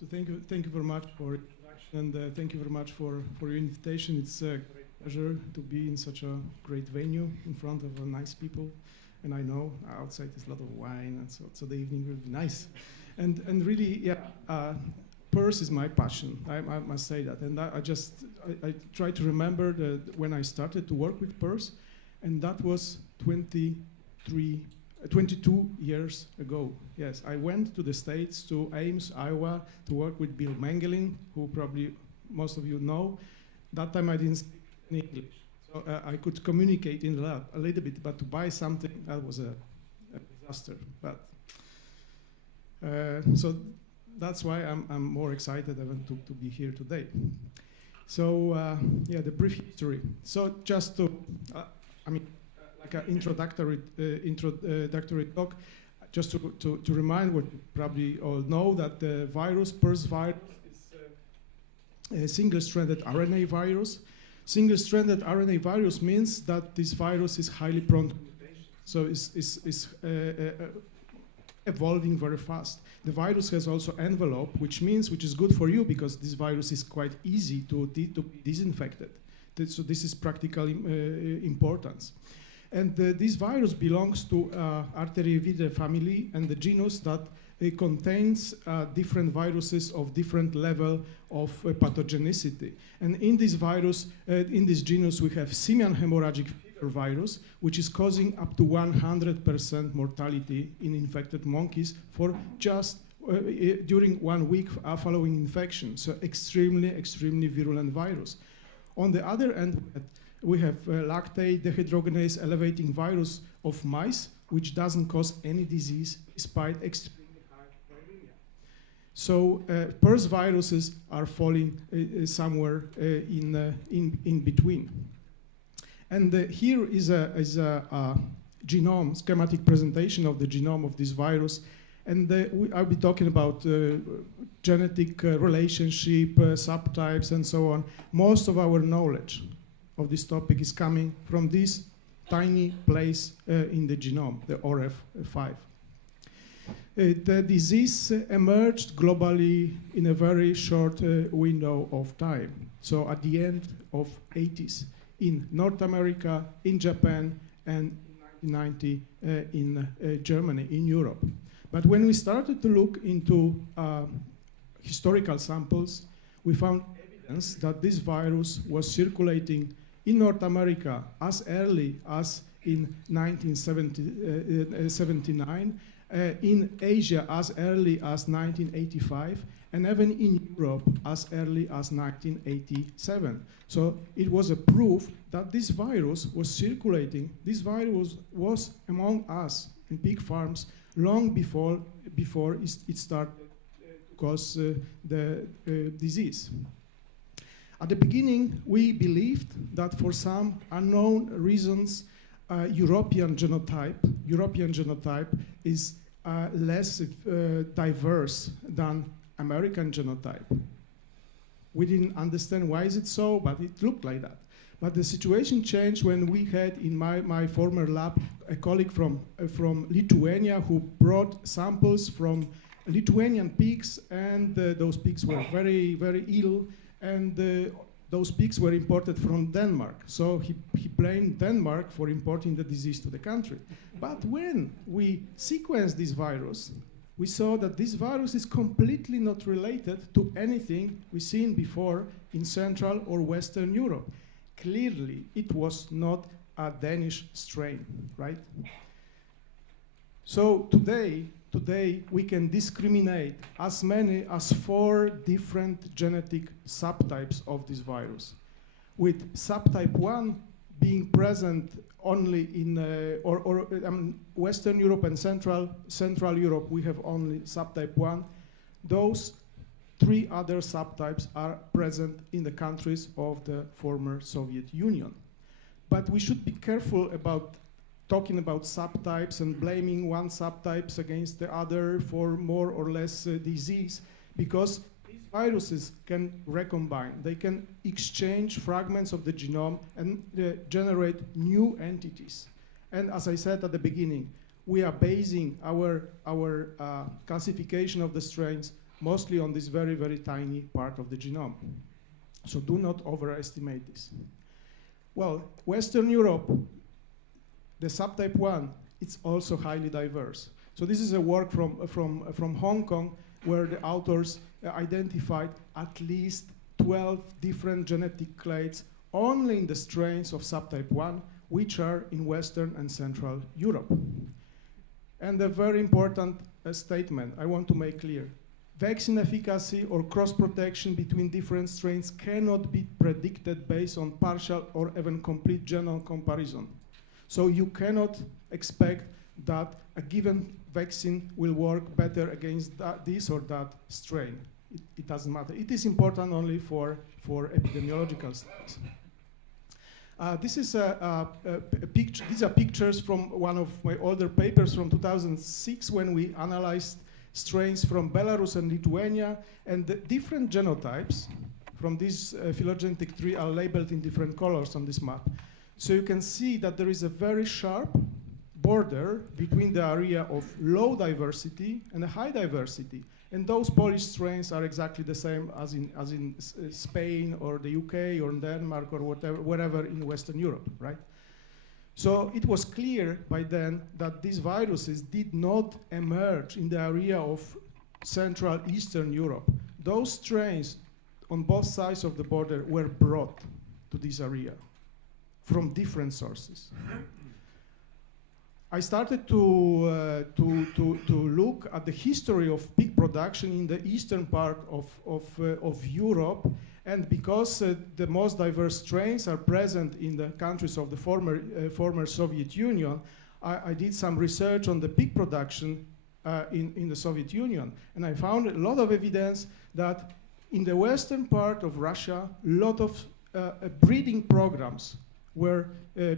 So thank you very much for introduction, and thank you very much for your invitation. It's a great pleasure to be in such a great venue in front of nice people. And I know outside is a lot of wine, and so the evening will be nice. And really, yeah, PRRS is my passion. I must say that. And I try to remember when I started to work with PRRS, and that was 22 years ago. Yes, I went to the States, to Ames, Iowa, to work with Bill Mengelin, who probably most of you know. That time I didn't speak any English, so I could communicate in the lab a little bit, but to buy something, that was a disaster. But so that's why I'm more excited even to be here today. So yeah, the brief history. So just to, like an introductory talk, just to remind what you probably all know, that the virus, PRRS virus, is a single-stranded RNA virus. Single-stranded RNA virus means that this virus is highly prone to mutation. So it's evolving very fast. The virus has also envelope, which is good for you because this virus is quite easy to be disinfected. So this is practical importance. And this virus belongs to Arterioideae family and the genus that contains different viruses of different level of pathogenicity. And in this virus, in this genus, we have simian hemorrhagic fever virus, which is causing up to 100% mortality in infected monkeys for just during 1 week following infection. So extremely virulent virus. On the other end, we have lactate dehydrogenase elevating virus of mice, which doesn't cause any disease despite extremely high viremia. So PRRS viruses are falling somewhere in between. And here is a genome, schematic presentation of the genome of this virus. And I'll be talking about genetic relationship, subtypes, and so on. Most of our knowledge of this topic is coming from this tiny place in the genome, the ORF5. The disease emerged globally in a very short window of time. So at the end of 80s in North America, in Japan, and in 1990 in Germany, in Europe. But when we started to look into historical samples, we found evidence that this virus was circulating in North America as early as in 1979, in Asia as early as 1985, and even in Europe as early as 1987. So it was a proof that this virus was circulating. This virus was among us in pig farms long before it started to cause the disease. At the beginning, we believed that for some unknown reasons, European genotype is less diverse than American genotype. We didn't understand why is it so, but it looked like that. But the situation changed when we had in my former lab a colleague from Lithuania who brought samples from Lithuanian pigs, and those pigs were very ill. And those pigs were imported from Denmark. So he blamed Denmark for importing the disease to the country. But when we sequenced this virus, we saw that this virus is completely not related to anything we've seen before in Central or Western Europe. Clearly, it was not a Danish strain, right? So today we can discriminate as many as 4 different genetic subtypes of this virus, with subtype 1 being present only in Western Europe and Central Europe. We have only subtype 1. Those 3 other subtypes are present in the countries of the former Soviet Union. But we should be careful about talking about subtypes and blaming one subtypes against the other for more or less disease, because these viruses can recombine. They can exchange fragments of the genome and generate new entities. And as I said at the beginning, we are basing our classification of the strains mostly on this very, very tiny part of the genome. So do not overestimate this. Well, Western Europe, the subtype 1, it's also highly diverse. So this is a work from Hong Kong, where the authors identified at least 12 different genetic clades only in the strains of subtype 1, which are in Western and Central Europe. And a very important statement I want to make clear. Vaccine efficacy or cross-protection between different strains cannot be predicted based on partial or even complete genome comparison. So you cannot expect that a given vaccine will work better against this or that strain. It doesn't matter. It is important only for epidemiological studies. These are pictures from one of my older papers from 2006 when we analyzed strains from Belarus and Lithuania, and the different genotypes from this phylogenetic tree are labeled in different colors on this map. So you can see that there is a very sharp border between the area of low diversity and a high diversity. And those Polish strains are exactly the same as in Spain or the UK or Denmark or wherever in Western Europe, right? So it was clear by then that these viruses did not emerge in the area of Central Eastern Europe. Those strains on both sides of the border were brought to this area from different sources. I started to look at the history of pig production in the eastern part of Europe, and because the most diverse strains are present in the countries of the former Soviet Union, I did some research on the pig production in the Soviet Union, and I found a lot of evidence that in the western part of Russia, a lot of breeding programs were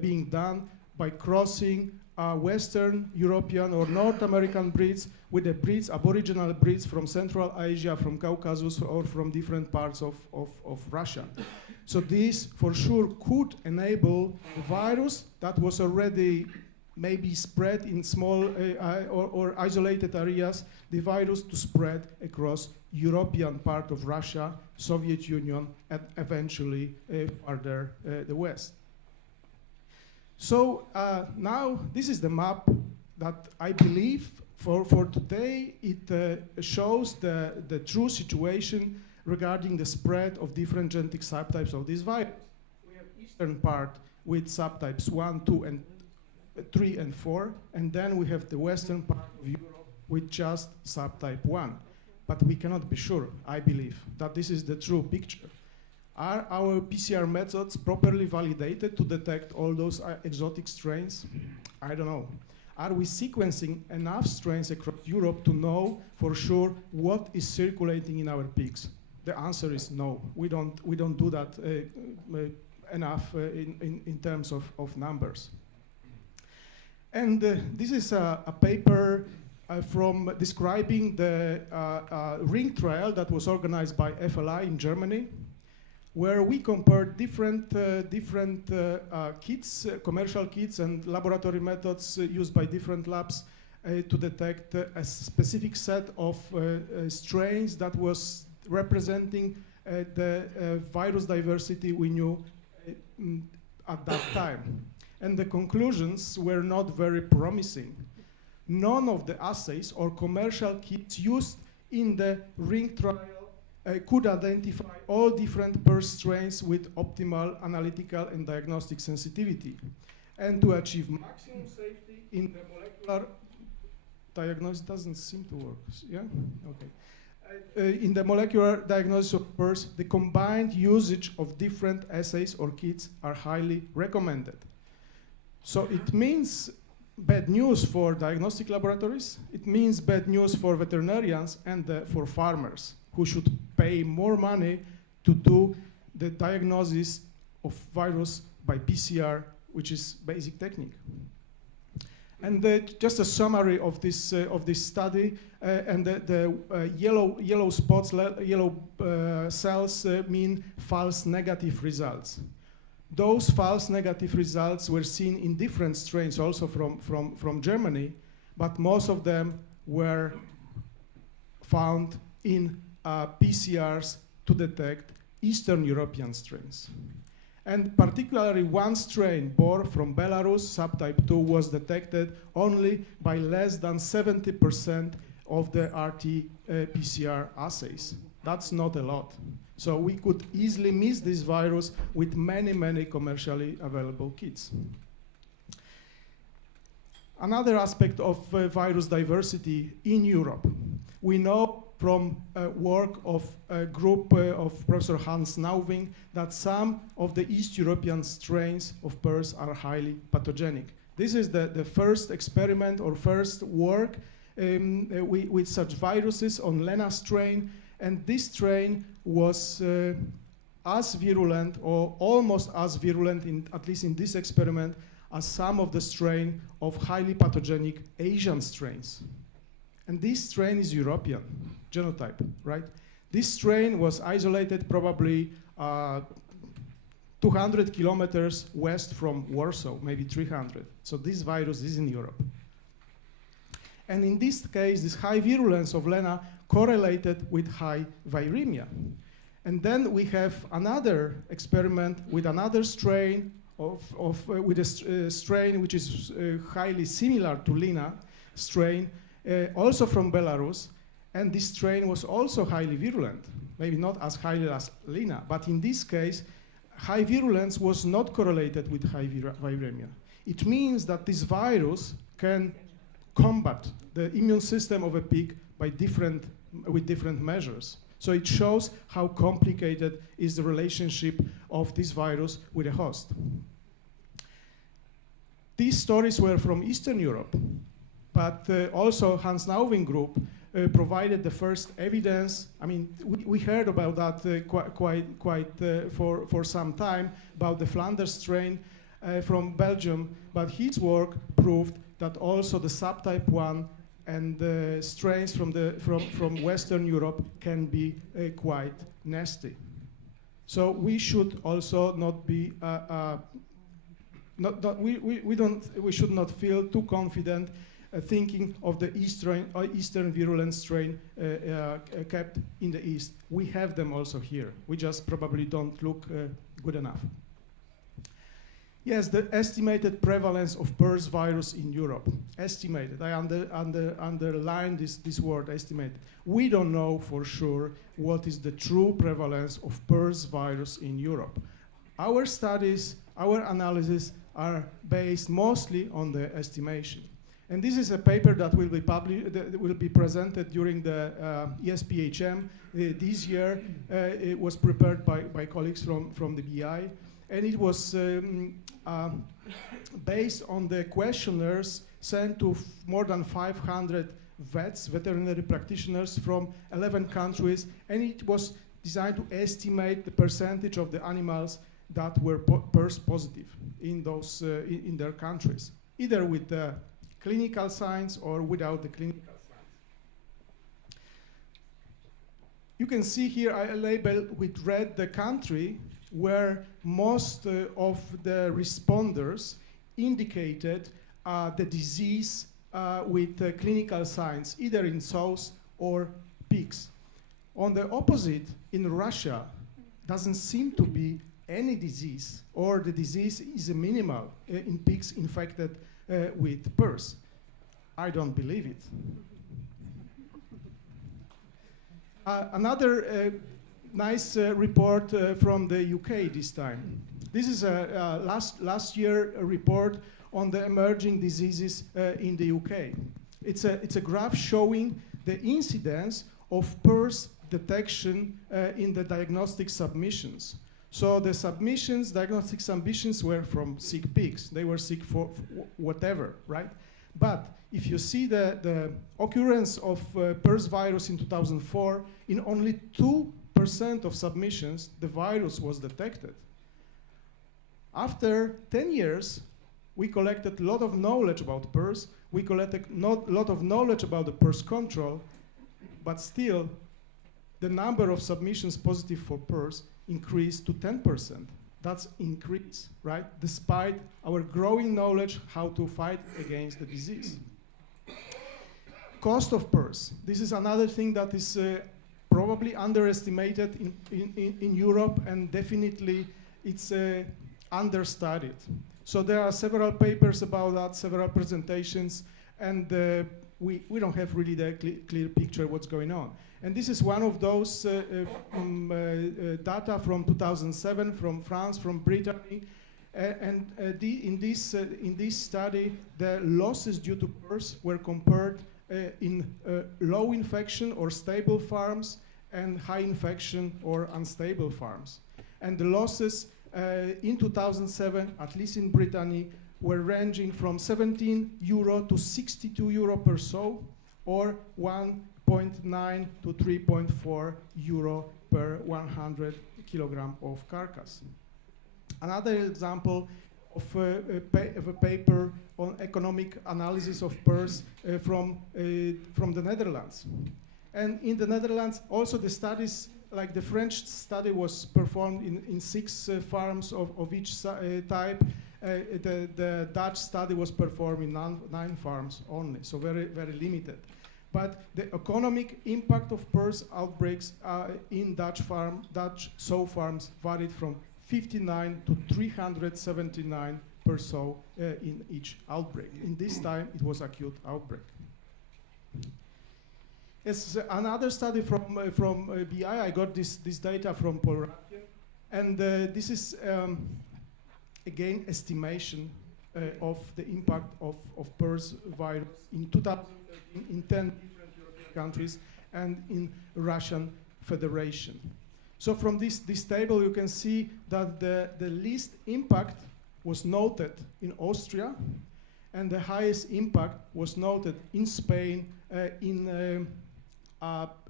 being done by crossing Western European or North American breeds with the breeds, aboriginal breeds from Central Asia, from Caucasus, or from different parts of Russia. So this, for sure, could enable the virus that was already maybe spread in small or isolated areas, the virus to spread across European part of Russia, Soviet Union, and eventually further the West. So now this is the map that I believe for today it shows the true situation regarding the spread of different genetic subtypes of this virus. We have eastern part with subtypes 1, 2, and 3, and 4, and then we have the western part of Europe with just subtype 1. But we cannot be sure, I believe, that this is the true picture. Are our PCR methods properly validated to detect all those exotic strains? I don't know. Are we sequencing enough strains across Europe to know for sure what is circulating in our pigs? The answer is no. We don't do that enough in terms of numbers. And this is a paper from describing the ring trial that was organized by FLI in Germany, where we compared different kits, commercial kits and laboratory methods used by different labs to detect a specific set of strains that was representing the virus diversity we knew at that time. And the conclusions were not very promising. None of the assays or commercial kits used in the ring trial could identify all different burst strains with optimal analytical and diagnostic sensitivity. And to achieve maximum safety in the molecular diagnosis, doesn't seem to work, yeah? Okay. In the molecular diagnosis of burst, the combined usage of different assays or kits are highly recommended. So it means bad news for diagnostic laboratories, it means bad news for veterinarians and for farmers, who should pay more money to do the diagnosis of virus by PCR, which is basic technique. And just a summary of this study, and the yellow spots, yellow cells mean false negative results. Those false negative results were seen in different strains, also from Germany, but most of them were found in PCRs to detect Eastern European strains. And particularly one strain, Bor from Belarus, subtype 2, was detected only by less than 70% of the RT-PCR assays. That's not a lot. So we could easily miss this virus with many, many commercially available kits. Another aspect of virus diversity in Europe. We know from work of a group of Professor Hans Nauving that some of the East European strains of PRRS are highly pathogenic. This is the first experiment or first work with such viruses on Lena strain, and this strain was as virulent or almost as virulent, at least in this experiment, as some of the strain of highly pathogenic Asian strains. And this strain is European genotype, right? This strain was isolated probably 200 kilometers west from Warsaw, maybe 300. So this virus is in Europe. And in this case, this high virulence of Lena correlated with high viremia. And then we have another experiment with another strain with a strain which is highly similar to Lena strain, also from Belarus, and this strain was also highly virulent, maybe not as highly as Lena, but in this case, high virulence was not correlated with high viremia. It means that this virus can combat the immune system of a pig with different measures. So it shows how complicated is the relationship of this virus with a host. These stories were from Eastern Europe, but also Hans Nauving group provided the first evidence. I mean, we heard about that for some time, about the Flanders strain from Belgium, but his work proved that also the subtype 1 and the strains from Western Europe can be quite nasty. So we should also not be we should not feel too confident thinking of the Eastern virulent strain kept in the East. We have them also here. We just probably don't look good enough. Yes, the estimated prevalence of PRRS virus in Europe. Estimated. I underline this word, estimated. We don't know for sure what is the true prevalence of PRRS virus in Europe. Our studies, our analysis are based mostly on the estimation. And this is a paper that will be that will be presented during the ESPHM this year. It was prepared by colleagues from the BI, and it was based on the questionnaires sent to more than 500 vets, veterinary practitioners from 11 countries, and it was designed to estimate the percentage of the animals that were PRRS positive in those in their countries, either with the clinical signs or without the clinical signs. You can see here I label with red the country where most of the responders indicated the disease with clinical signs, either in sows or pigs. On the opposite, in Russia, doesn't seem to be any disease, or the disease is minimal in pigs infected with PRRS. I don't believe it. Another nice report from the UK this time. This is a last year report on the emerging diseases in the UK. It's a graph showing the incidence of PRRS detection in the diagnostic submissions. So the diagnostic submissions were from sick pigs. They were sick for whatever, right? But if you see the occurrence of PRRS virus in 2004, in only 2% of submissions, the virus was detected. After 10 years, we collected a lot of knowledge about PRRS. We collected a lot of knowledge about the PRRS control, but still, the number of submissions positive for PRRS increased to 10%. That's increase, right? Despite our growing knowledge how to fight against the disease. Cost of PRRS. This is another thing that is probably underestimated in Europe, and definitely it's understudied. So there are several papers about that, several presentations, and we don't have really the clear picture what's going on. And this is one of those data from 2007 from France, from Brittany, in this study, the losses due to PRRS were compared in low infection or stable farms and high infection or unstable farms. And the losses in 2007, at least in Brittany, were ranging from 17 euro to 62 euro per sow, or 1.9 to 3.4 euro per 100 kilogram of carcass. Another example of a paper on economic analysis of PRRS from the Netherlands. And in the Netherlands, also the studies, like the French study was performed in 6 farms of each type. The Dutch study was performed in 9 farms only, so very, very limited. But the economic impact of PRRS outbreaks in Dutch sow farms varied from 59 to 379 per sow in each outbreak. In this time, it was acute outbreak. As another study from BI, I got this data from Paul Rathjen, and this is again estimation of the impact of PRRS virus in 2013 in 10 different European countries and in Russian Federation. So from this table, you can see that the least impact was noted in Austria, and the highest impact was noted in Spain, in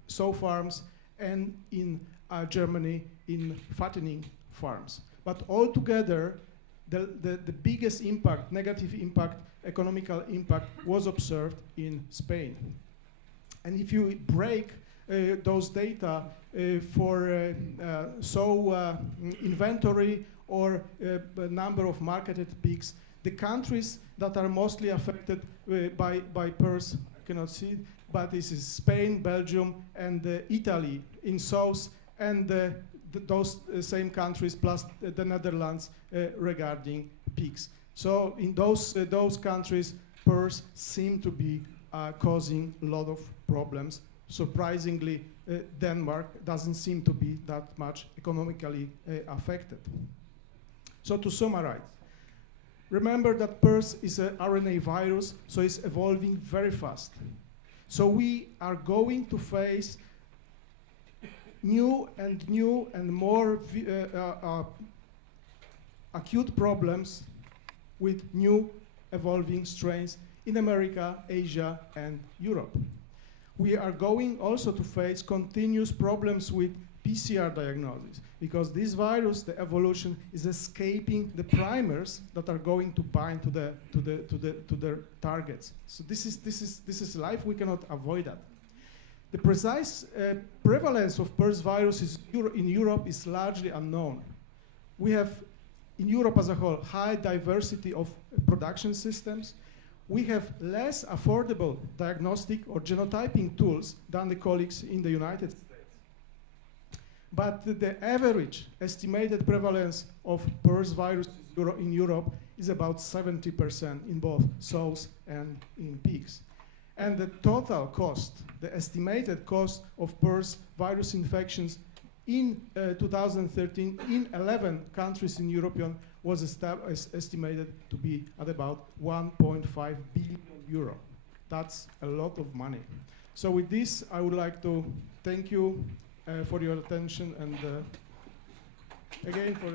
sow farms, and in Germany in fattening farms. But altogether, the biggest impact, negative impact, economical impact, was observed in Spain. And if you break those data for sow inventory or number of marketed pigs, the countries that are mostly affected by PRRS, I cannot see it, but this is Spain, Belgium, and Italy in sows, and those same countries plus the Netherlands regarding pigs. So in those countries, PRRS seem to be causing a lot of problems. Surprisingly, Denmark doesn't seem to be that much economically affected. So to summarize, remember that PRRS is an RNA virus, so it's evolving very fast. So we are going to face new and more acute problems with new evolving strains in America, Asia, and Europe. We are going also to face continuous problems with PCR diagnosis, because this virus, the evolution, is escaping the primers that are going to bind to the targets. So this is life. We cannot avoid that. The precise prevalence of PRRS virus in Europe is largely unknown. We have, in Europe as a whole, high diversity of production systems. We have less affordable diagnostic or genotyping tools than the colleagues in the United States. But the average estimated prevalence of PRRS virus in Europe is about 70% in both sows and in pigs. And the total cost, the estimated cost of PRRS virus infections in 2013 in 11 countries in Europe was estimated to be at about 1.5 billion euro. That's a lot of money. So with this, I would like to thank you for your attention, and again for